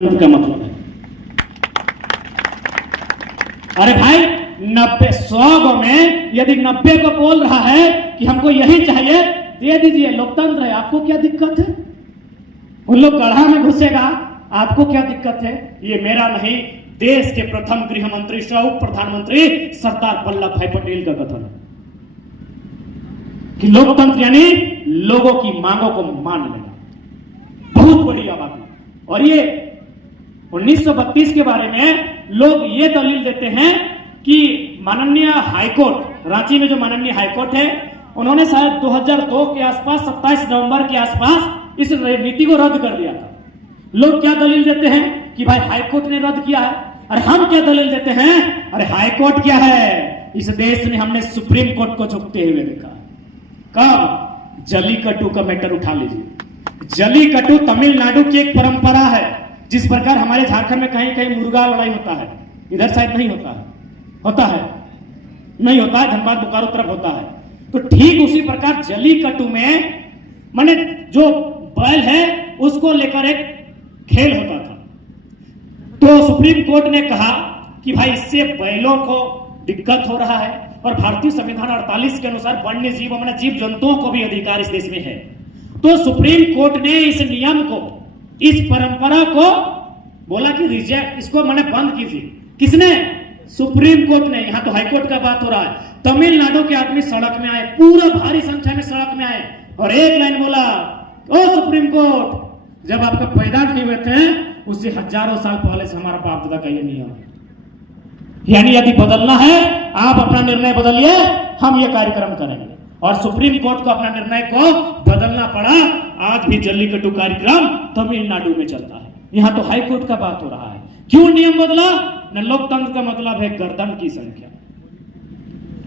का मतलब है। अरे भाई 90-100 में यदि 90 को बोल रहा है कि हमको यही चाहिए, दे दीजिए, लोकतंत्र है। आपको क्या दिक्कत है? उन लोग गढ़ा में घुसेगा, आपको क्या दिक्कत है? ये मेरा नहीं, देश के प्रथम गृह मंत्री सह उप प्रधानमंत्री सरदार वल्लभ भाई पटेल का कथन है कि लोकतंत्र यानी लोगों की मांगों को मान लेना। बहुत बड़ी आबादी। और ये 1932 के बारे में लोग ये दलील देते हैं कि माननीय हाईकोर्ट, रांची में जो माननीय हाईकोर्ट है, उन्होंने शायद 2002 के आसपास 27 नवंबर के आसपास इस नीति को रद्द कर दिया था। लोग क्या दलील देते हैं कि भाई हाईकोर्ट ने रद्द किया है। अरे हम क्या दलील देते हैं? अरे हाईकोर्ट क्या है, इस देश में हमने सुप्रीम कोर्ट को झुकते हुए देखा। कब? जल्लीकट्टू का मैटर उठा लीजिए। जल्लीकट्टू तमिलनाडु की एक परंपरा है। जिस प्रकार हमारे झारखंड में कहीं कहीं मुर्गा लड़ाई होता है, इधर शायद नहीं होता है। होता है? नहीं होता है, धनबाद बोकारो तरफ होता है। तो ठीक उसी प्रकार जल्लीकट्टू में माने जो बैल है उसको लेकर एक खेल होता था। तो सुप्रीम कोर्ट ने कहा कि भाई इससे बैलों को दिक्कत हो रहा है और भारतीय संविधान 48 के अनुसार वन्य जीव माने जीव जंतुओं को भी अधिकार इस देश में है। तो सुप्रीम कोर्ट ने इस नियम को, इस परंपरा को बोला कि रिजेक्ट, इसको मैंने बंद कीजिए। किसने? सुप्रीम कोर्ट ने। यहां तो हाईकोर्ट का बात हो रहा है। तमिलनाडु के आदमी सड़क में आए, पूरा भारी संख्या में सड़क में आए और एक लाइन बोला, ओ सुप्रीम कोर्ट, जब आपका पैदा नहीं हुए थे उससे हजारों साल पहले से हमारा बाप दादा का ये नियम है। यानी यदि बदलना है आप अपना निर्णय बदलिए, हम ये कार्यक्रम करेंगे। और सुप्रीम कोर्ट को अपना निर्णय को बदलना पड़ा। आज भी जल्लीकट्टू कार्यक्रम तमिलनाडु में चलता है। यहां तो हाई कोर्ट का बात हो रहा है। क्यों नियम बदला? न लोकतंत्र का मतलब है गर्दन की संख्या,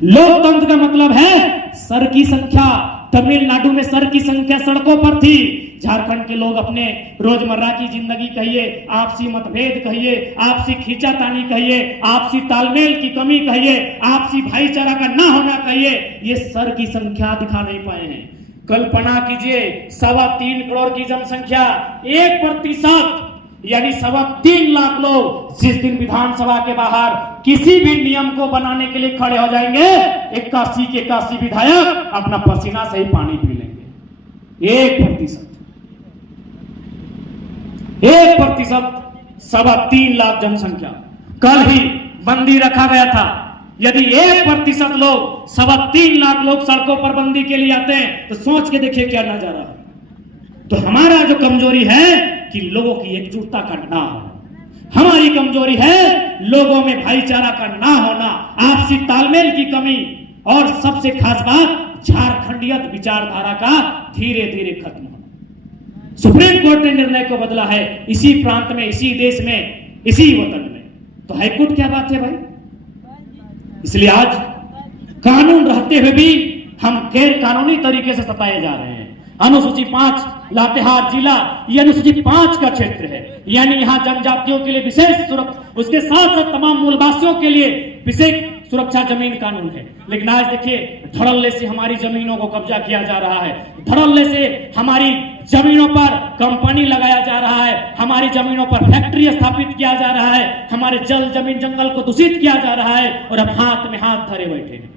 लोकतंत्र का मतलब है सर की संख्या। तमिलनाडु में सर की संख्या सड़कों पर थी। झारखंड के लोग अपने रोजमर्रा की जिंदगी कहिए, आपसी मतभेद कहिए, आपसी खींचातानी कहिए, आपसी तालमेल की कमी कहिए, आपसी भाईचारा का ना होना कहिए, ये सर की संख्या दिखा नहीं पाए हैं। कल्पना कीजिए, 3.25 करोड़ की जनसंख्या, 1% यानी 3.25 लाख लोग जिस दिन विधानसभा के बाहर किसी भी नियम को बनाने के लिए खड़े हो जाएंगे, 81 के 81 विधायक अपना पसीना से ही पानी पी लेंगे। 1%, 3.25 लाख जनसंख्या। कल ही बंदी रखा गया था। यदि 1% लोग, 3.25 लाख लोग सड़कों पर बंदी के लिए आते हैं तो सोच के देखिए क्या नजारा है। तो हमारा जो कमजोरी है कि लोगों की एकजुटता का ना होना, हमारी कमजोरी है लोगों में भाईचारा का ना होना, आपसी तालमेल की कमी, और सबसे खास बात झारखंडियत विचारधारा का धीरे धीरे खत्म होना। सुप्रीम कोर्ट ने निर्णय को बदला है इसी प्रांत में, इसी देश में, इसी वतन में। तो हाईकोर्ट क्या बात है भाई? इसलिए आज कानून रहते हुए भी हम गैर कानूनी तरीके से सताए जा रहे हैं। अनुसूची 5 लातेहार जिला ये अनुसूची 5 का क्षेत्र है, यानी यहाँ जनजातियों के लिए विशेष सुरक्षा, उसके साथ साथ तमाम मूलवासियों के लिए विशेष सुरक्षा जमीन कानून है। लेकिन आज देखिए, धड़ल्ले से हमारी जमीनों को कब्जा किया जा रहा है, धड़ल्ले से हमारी जमीनों पर कंपनी लगाया जा रहा है, हमारी जमीनों पर फैक्ट्री स्थापित किया जा रहा है, हमारे जल जमीन जंगल को दूषित किया जा रहा है, और अब हाथ में हाथ धरे बैठे हैं।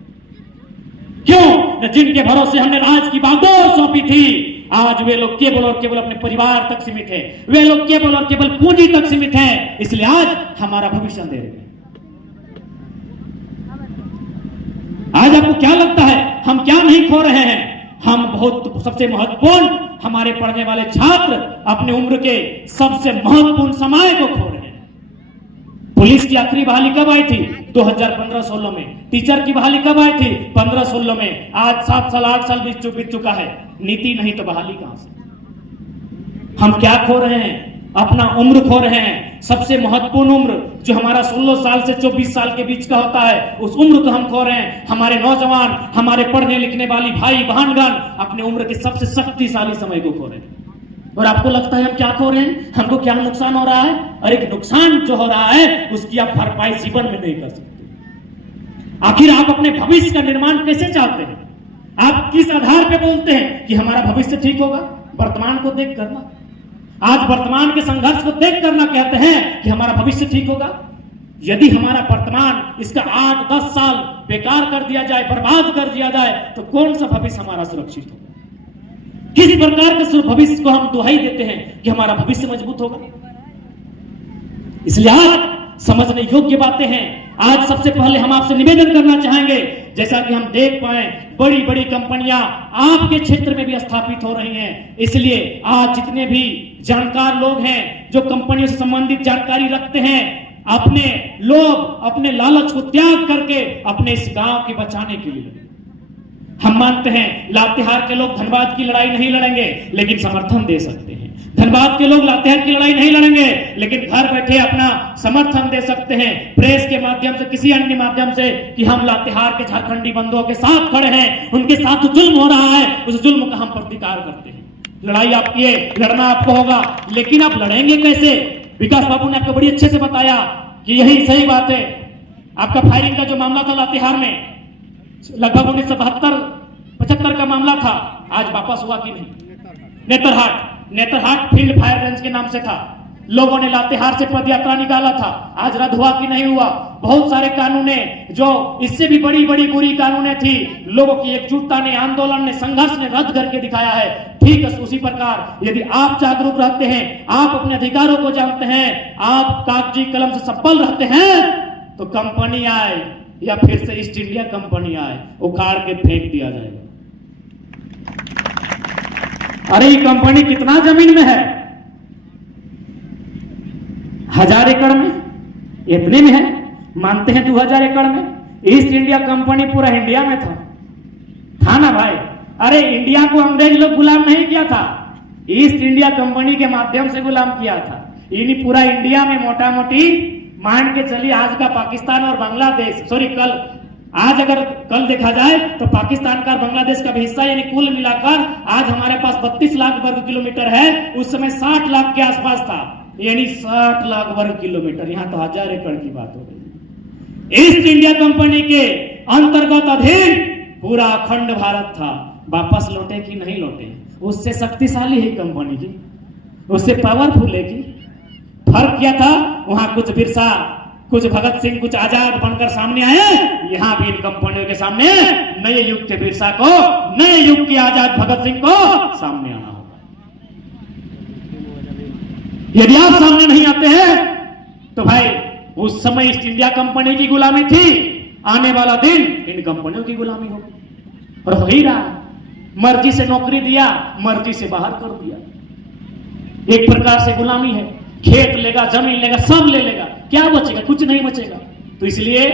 क्यों? जिनके भरोसे हमने राज की बागडोर सौंपी थी, आज वे लोग केवल और केवल अपने परिवार तक सीमित है, वे लोग केवल और केवल पूंजी तक सीमित है। इसलिए आज हमारा भविष्य अंधेरे में। आज आपको क्या लगता है हम क्या नहीं खो रहे हैं? हम बहुत, सबसे महत्वपूर्ण, हमारे पढ़ने वाले छात्र अपने उम्र के सबसे महत्वपूर्ण समय को खो रहे हैं। पुलिस की आखिरी बहाली कब आई थी? 2015-16 में। टीचर की बहाली कब आई थी? 15-16 में। आज 7 साल 8 साल बीत चुका है। नीति नहीं तो बहाली कहां से? हम क्या खो रहे हैं? अपना उम्र खो रहे हैं। सबसे महत्वपूर्ण उम्र जो हमारा 16 साल से 24 साल के बीच का होता है, उस उम्र को हम खो रहे हैं। हमारे नौजवान, हमारे पढ़ने लिखने वाली भाई बहनगण अपने उम्र के सबसे शक्तिशाली समय को खो रहे हैं। और आपको लगता है हम क्या खो रहे हैं? हमको क्या नुकसान हो रहा है? और एक नुकसान जो हो रहा है उसकी आप भरपाई जीवन में नहीं कर सकते। आखिर आप अपने भविष्य का निर्माण कैसे चाहते हैं? आप किस आधार पे बोलते हैं कि हमारा भविष्य ठीक होगा? वर्तमान को देख कर ना। आज वर्तमान के संघर्ष को देख कर ना कहते हैं कि हमारा भविष्य ठीक होगा। यदि हमारा वर्तमान इसका 8-10 साल बेकार कर दिया जाए, बर्बाद कर दिया जाए, तो कौन सा भविष्य हमारा सुरक्षित होगा? किस प्रकार के भविष्य को हम दुहाई देते हैं कि हमारा भविष्य मजबूत होगा? इसलिए आज समझने योग्य बातें हैं। आज सबसे पहले हम आपसे निवेदन करना चाहेंगे, जैसा कि हम देख पाए बड़ी बड़ी कंपनियां आपके क्षेत्र में भी स्थापित हो रही हैं। इसलिए आज जितने भी जानकार लोग हैं जो कंपनियों से संबंधित जानकारी रखते हैं, अपने लोग अपने लालच को त्याग करके अपने इस गांव के बचाने के लिए हम मानते हैं लातेहार के लोग धनबाद की लड़ाई नहीं लड़ेंगे, लेकिन समर्थन दे सकते हैं। धनबाद के लोग लातेहार की लड़ाई नहीं लड़ेंगे, लेकिन घर बैठे अपना समर्थन दे सकते हैं प्रेस के माध्यम से, किसी अन्य माध्यम से, कि हम लातेहार के झारखंडी बंधुओं के साथ खड़े हैं, उनके साथ जो जुल्म हो रहा है उस जुल्म का हम प्रतिकार करते हैं। लड़ाई आपकी है, लड़ना आपको होगा, लेकिन आप लड़ेंगे कैसे? विकास बाबू ने आपको बड़ी अच्छे से बताया कि यही सही बात है। आपका फायरिंग का जो मामला था लातेहार में, लगभग 1972-75 का मामला था, आज वापस हुआ कि नहीं? नेतरहाट फील्ड फायर रेंज के नाम से था। लोगों ने लातेहार से पदयात्रा निकाला था, आज रद्द हुआ कि नहीं हुआ? बहुत सारे कानूनें, जो इससे भी बड़ी बड़ी बुरी कानूनें थी, लोगों की एकजुटता ने, आंदोलन ने, संघर्ष ने रद्द करके दिखाया है। ठीक है, उसी प्रकार यदि आप जागरूक रहते हैं, आप अपने अधिकारों को जानते हैं, आप कागजी कलम से सफल रहते हैं, तो कंपनी आए या फिर से ईस्ट इंडिया कंपनी आए, उखाड़ के फेंक दिया जाएगा। अरे ये कंपनी कितना जमीन में है? 1000 एकड़ में, इतने में है। मानते हैं 2000 एकड़ में। ईस्ट इंडिया कंपनी पूरा इंडिया में था ना भाई? अरे इंडिया को अंग्रेज लोग गुलाम नहीं किया था, ईस्ट इंडिया कंपनी के माध्यम से गुलाम किया था। इन्हीं पूरा इंडिया में मोटा मोटी मान के चलिए, आज का पाकिस्तान और बांग्लादेश, सॉरी अगर कल देखा जाए तो पाकिस्तान का और बांग्लादेश का भी हिस्सा, यानी कुल मिलाकर आज हमारे पास 32 लाख वर्ग किलोमीटर है। उस समय 60 लाख के आसपास था, यानी 60 लाख वर्ग किलोमीटर। यहां तो 1000 एकड़ की बात हो रही। ईस्ट इंडिया कंपनी के अंतर्गत अधीन पूरा अखंड भारत था। वापस लौटे कि नहीं लौटे? उससे शक्तिशाली है कंपनी की, उससे पावरफुल है कि फर्क क्या था? वहां कुछ बिरसा, कुछ भगत सिंह, कुछ आजाद बनकर सामने आए। यहां भी इन कंपनियों के सामने नए युग के बिरसा को, नए युग के आजाद भगत सिंह को सामने आना होगा। यदि आप सामने नहीं आते हैं तो भाई उस समय ईस्ट इंडिया कंपनी की गुलामी थी, आने वाला दिन इन कंपनियों की गुलामी होगी। और वही रहा, मर्जी से नौकरी दिया, मर्जी से बाहर कर दिया। एक प्रकार से गुलामी है। खेत लेगा, जमीन लेगा, सब ले लेगा, क्या बचेगा? कुछ नहीं बचेगा। तो इसलिए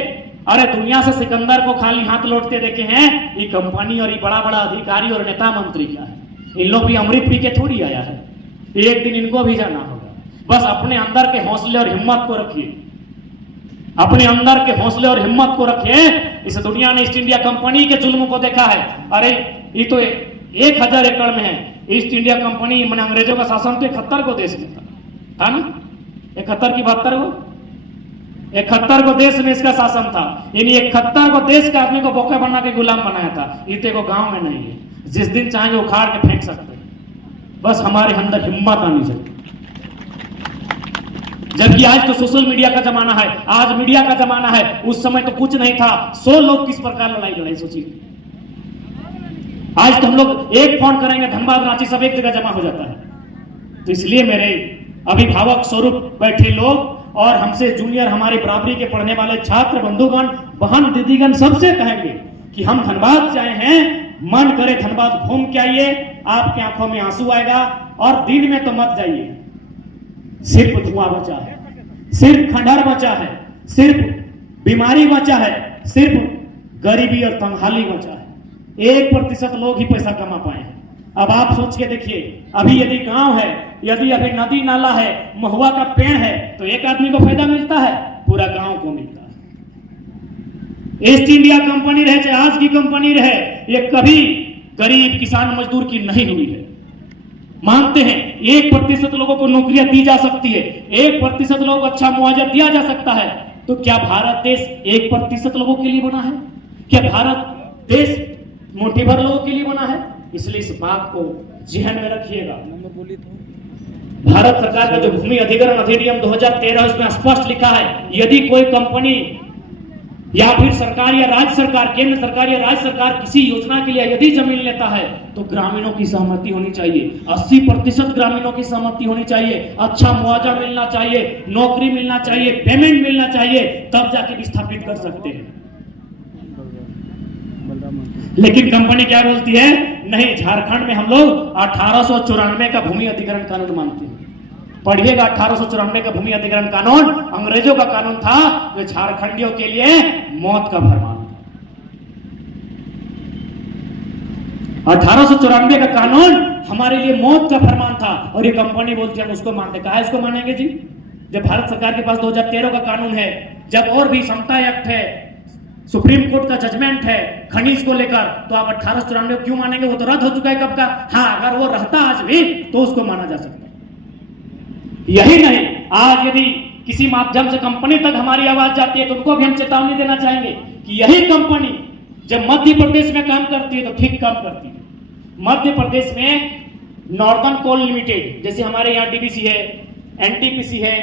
अरे दुनिया से सिकंदर को खाली हाथ लौटते देखे हैं, ये कंपनी और ये बड़ा बड़ा अधिकारी और नेता मंत्री क्या है? इन लोग भी अमृत पी के थोड़ी आया है, एक दिन इनको भी जाना होगा। बस अपने अंदर के हौसले और हिम्मत को रखिए, अपने अंदर के हौसले और हिम्मत को रखिए। इस दुनिया ने ईस्ट इंडिया कंपनी के जुल्म को देखा है। अरे ये तो 1000 एकड़ में है। ईस्ट इंडिया कंपनी मैंने अंग्रेजों का शासन तो 71 को देश में था ना, 71 की 72 को, 71 को देश में इसका शासन था। यानी 71 को देश के आदमी को बोका बना के गुलाम बनाया था। इतने को गांव में नहीं है, जिस दिन चाहेंगे उखाड़ के फेंक सकते हैं। बस हमारे अंदर हिम्मत आनी चाहिए। जबकि आज तो सोशल मीडिया का जमाना है, आज मीडिया का जमाना है। उस समय तो कुछ नहीं था। 100 लोग किस प्रकार लड़ाई लड़ाई सोचिए। आज तो हम लोग एक फोन करेंगे, धनबाद रांची सब एक जगह जमा हो जाता है। तो इसलिए मेरे अभिभावक स्वरूप बैठे लोग और हमसे जूनियर, हमारे बराबरी के पढ़ने वाले छात्र बंधुगण, बहन दीदीगण, सबसे कहेंगे कि हम धनबाद से आए हैं, मन करे धनबाद घूम के आइए, आपकी आंखों में आंसू आएगा। और दिन में तो मत जाइए, सिर्फ धुआं बचा है, सिर्फ खंडहर बचा है, सिर्फ बीमारी बचा है, सिर्फ गरीबी और तंगहाली बचा है। 1% लोग ही पैसा कमा पाए हैं। अब आप सोच के देखिए, अभी यदि गांव है, यदि अभी नदी नाला है, महुआ का पेड़ है, तो एक आदमी को फायदा मिलता है, पूरा गांव को मिलता है। ईस्ट इंडिया कंपनी रहे चाहे आज की कंपनी रहे, ये कभी गरीब किसान मजदूर की नहीं हुई है। मानते हैं 1% लोगों को नौकरियां दी जा सकती है, 1% लोगों को अच्छा मुआवजा दिया जा सकता है। तो क्या भारत देश 1% लोगों के लिए बना है? क्या भारत देश मुट्ठी भर लोगों के लिए बना है? इसलिए इस बात को जहन में रखिएगा। भारत सरकार का जो भूमि अधिग्रहण अधिनियम 2013 उसमें स्पष्ट लिखा है, यदि कोई कंपनी या फिर सरकार या राज्य सरकार, केंद्र सरकार या राज्य सरकार किसी योजना के लिए यदि जमीन लेता है तो ग्रामीणों की सहमति होनी चाहिए, 80% ग्रामीणों की सहमति होनी चाहिए, अच्छा मुआवजा मिलना चाहिए, नौकरी मिलना चाहिए, पेमेंट मिलना चाहिए, तब जाके विस्थापित कर सकते हैं। लेकिन कंपनी क्या बोलती है, नहीं, झारखंड में हम लोग 1894 का भूमि अधिग्रहण कानून मानते हैं। पढ़िएगा, 1894 का भूमि अधिग्रहण कानून अंग्रेजों का कानून था, जो झारखंडियों के लिए मौत का फरमान था। 1894 का कानून हमारे लिए मौत का फरमान था, और ये कंपनी बोलती है हम उसको मानते। कहा इसको मानेंगे जी? जब भारत सरकार के पास 2013 का कानून है, जब और भी समता एक्ट है, सुप्रीम कोर्ट का जजमेंट है खनिज को लेकर, तो आप 1894 क्यों मानेंगे? वो तो रद्द हो चुका है कब का। हाँ, अगर वो रहता आज भी तो उसको माना जा सकता। यही नहीं, आज यदि किसी माध्यम से कंपनी तक हमारी आवाज जाती है तो उनको भी हम चेतावनी देना चाहेंगे कि यही कंपनी जब मध्य प्रदेश में काम करती है तो ठीक काम करती है। मध्य प्रदेश में नॉर्दर्न कोल लिमिटेड, जैसे हमारे यहाँ डीवीसी है, एनटीपीसी है,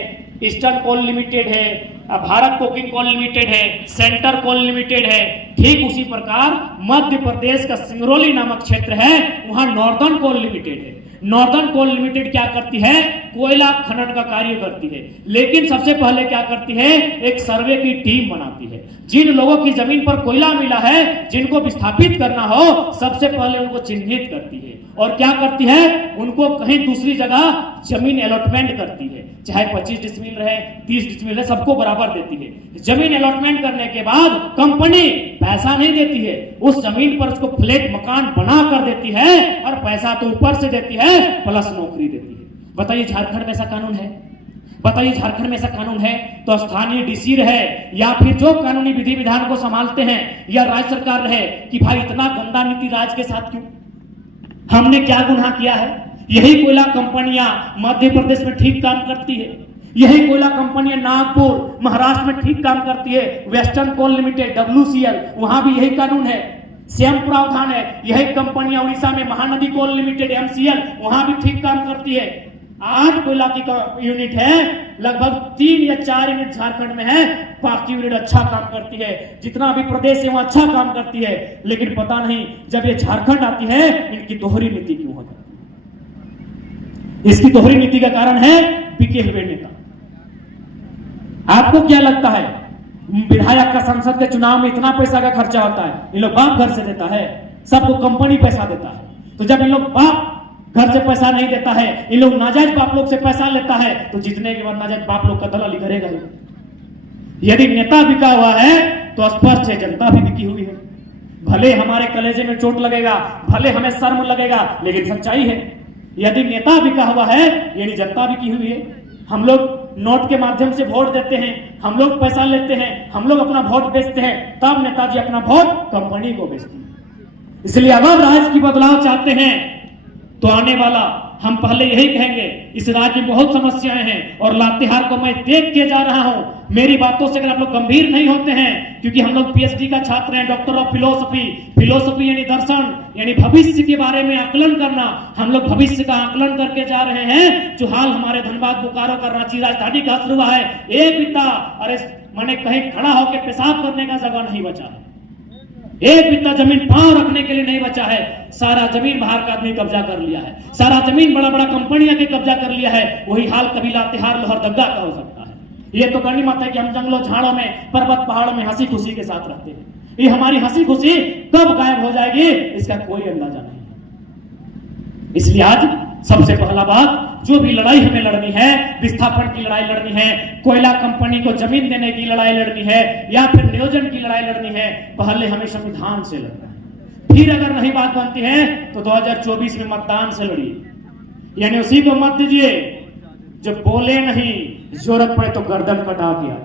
ईस्टर्न कोल लिमिटेड है, भारत कोकिंग कोल लिमिटेड है, सेंटर कोल लिमिटेड है, ठीक उसी प्रकार मध्य प्रदेश का सिंगरौली नामक क्षेत्र है, वहां नॉर्दर्न कोल लिमिटेड है। नॉर्दर्न कोल लिमिटेड क्या करती है? कोयला खनन का कार्य करती है, लेकिन सबसे पहले क्या करती है? एक सर्वे की टीम बनाती है। जिन लोगों की जमीन पर कोयला मिला है, जिनको विस्थापित करना हो, सबसे पहले उनको चिन्हित करती है, और क्या करती है? उनको कहीं दूसरी जगह जमीन अलॉटमेंट करती है, चाहे 25 डिसमिल रहे, 30 डिसमिल रहे, सबको बराबर देती है। जमीन अलॉटमेंट करने के बाद कंपनी पैसा नहीं देती है, उस जमीन पर उसको फ्लैट मकान बना कर देती है, और पैसा तो ऊपर से देती है प्लस नौकरी देती है। बताइए झारखंड में ऐसा कानून है? बताइए झारखंड में ऐसा कानून है? तो स्थानीय डीसी रहे या फिर जो कानूनी विधि विधान को संभालते हैं, या राज्य सरकार रहे, कि भाई इतना गंदा नीति राज्य के साथ क्यों? हमने क्या गुनाह किया है? यही कोयला कंपनियां मध्य प्रदेश में ठीक काम करती है, यही कोयला कंपनियां नागपुर महाराष्ट्र में ठीक काम करती है। वेस्टर्न कोल लिमिटेड WCL, वहां भी यही कानून है, सेम प्रावधान है। यही कंपनियां उड़ीसा में महानदी कोल लिमिटेड MCL, वहां भी ठीक काम करती है। 8 कोयला की यूनिट है, लगभग 3 या 4 यूनिट झारखंड में है, बाकी यूनिट अच्छा काम करती है। जितना भी प्रदेश है वहां अच्छा काम करती है, लेकिन पता नहीं जब ये झारखंड आती है इनकी दोहरी नीति क्यों हो जाती है? इसकी दोहरी नीति का कारण है बिके हुए नेता। आपको क्या लगता है, विधायक का संसद के चुनाव में इतना पैसा का खर्चा होता है, इन लोग बाप घर से देता है, सबको कंपनी पैसा देता है। तो जब इन लोग बाप घर से पैसा नहीं देता है, इन लोग नाजायज बाप लोग से पैसा लेता है, तो जीतने के बाद नाजायज बाप लोग का दलाली करेगा ही। यदि नेता बिका हुआ है तो स्पष्ट है जनता भी बिकी हुई है। भले हमारे कलेजे में चोट लगेगा, भले हमें शर्म लगेगा, लेकिन सच्चाई है। यदि नेता बिका हुआ है यानी जनता बिकी हुई है। हम लोग नोट के माध्यम से वोट देते हैं, हम लोग पैसा लेते हैं, हम लोग अपना वोट बेचते हैं, तब नेताजी अपना वोट कंपनी को बेचते हैं। इसलिए अगर राज्य की बदलाव चाहते हैं तो आने वाला हम पहले यही कहेंगे, इस राज्य में बहुत समस्याएं हैं, और लातेहार को मैं देख के जा रहा हूं। मेरी बातों से अगर आप लोग गंभीर नहीं होते हैं, क्योंकि हम लोग PhD का छात्र हैं, डॉक्टर ऑफ फिलोसफी यानी दर्शन, यानी भविष्य के बारे में आकलन करना, हम लोग भविष्य का आकलन करके जा रहे हैं। जो हाल हमारे धनबाद बोकारो का रांची राजधानी का असर हुआ है, एक बिता अरे मैंने कहीं खड़ा होकर पेशाब करने का जगह नहीं बचा है, एक बित्ता जमीन पांव रखने के लिए नहीं बचा है। सारा जमीन बाहर का आदमी कब्जा कर लिया है, सारा जमीन बड़ा बड़ा कंपनियां के कब्जा कर लिया है। वही हाल कभी लातेहार लोहरदगा का हो सकता है। ये तो करनी मत है कि हम जंगलों झाड़ों में, पर्वत पहाड़ों में हंसी खुशी के साथ रहते हैं। ये हमारी हंसी खुशी कब गायब हो जाएगी इसका कोई अंदाजा नहीं। इसलिए आज सबसे पहला बात, जो भी लड़ाई हमें लड़नी है, विस्थापन की लड़ाई लड़नी है, कोयला कंपनी को जमीन देने की लड़ाई लड़नी है, या फिर नियोजन की लड़ाई लड़नी है, पहले हमें संविधान से लड़ना है। फिर अगर नहीं बात बनती है तो 2024 में मतदान से लड़िए, यानी उसी को मत दीजिए जो बोले नहीं, जरूरत पड़े तो गर्दन कटा दिया।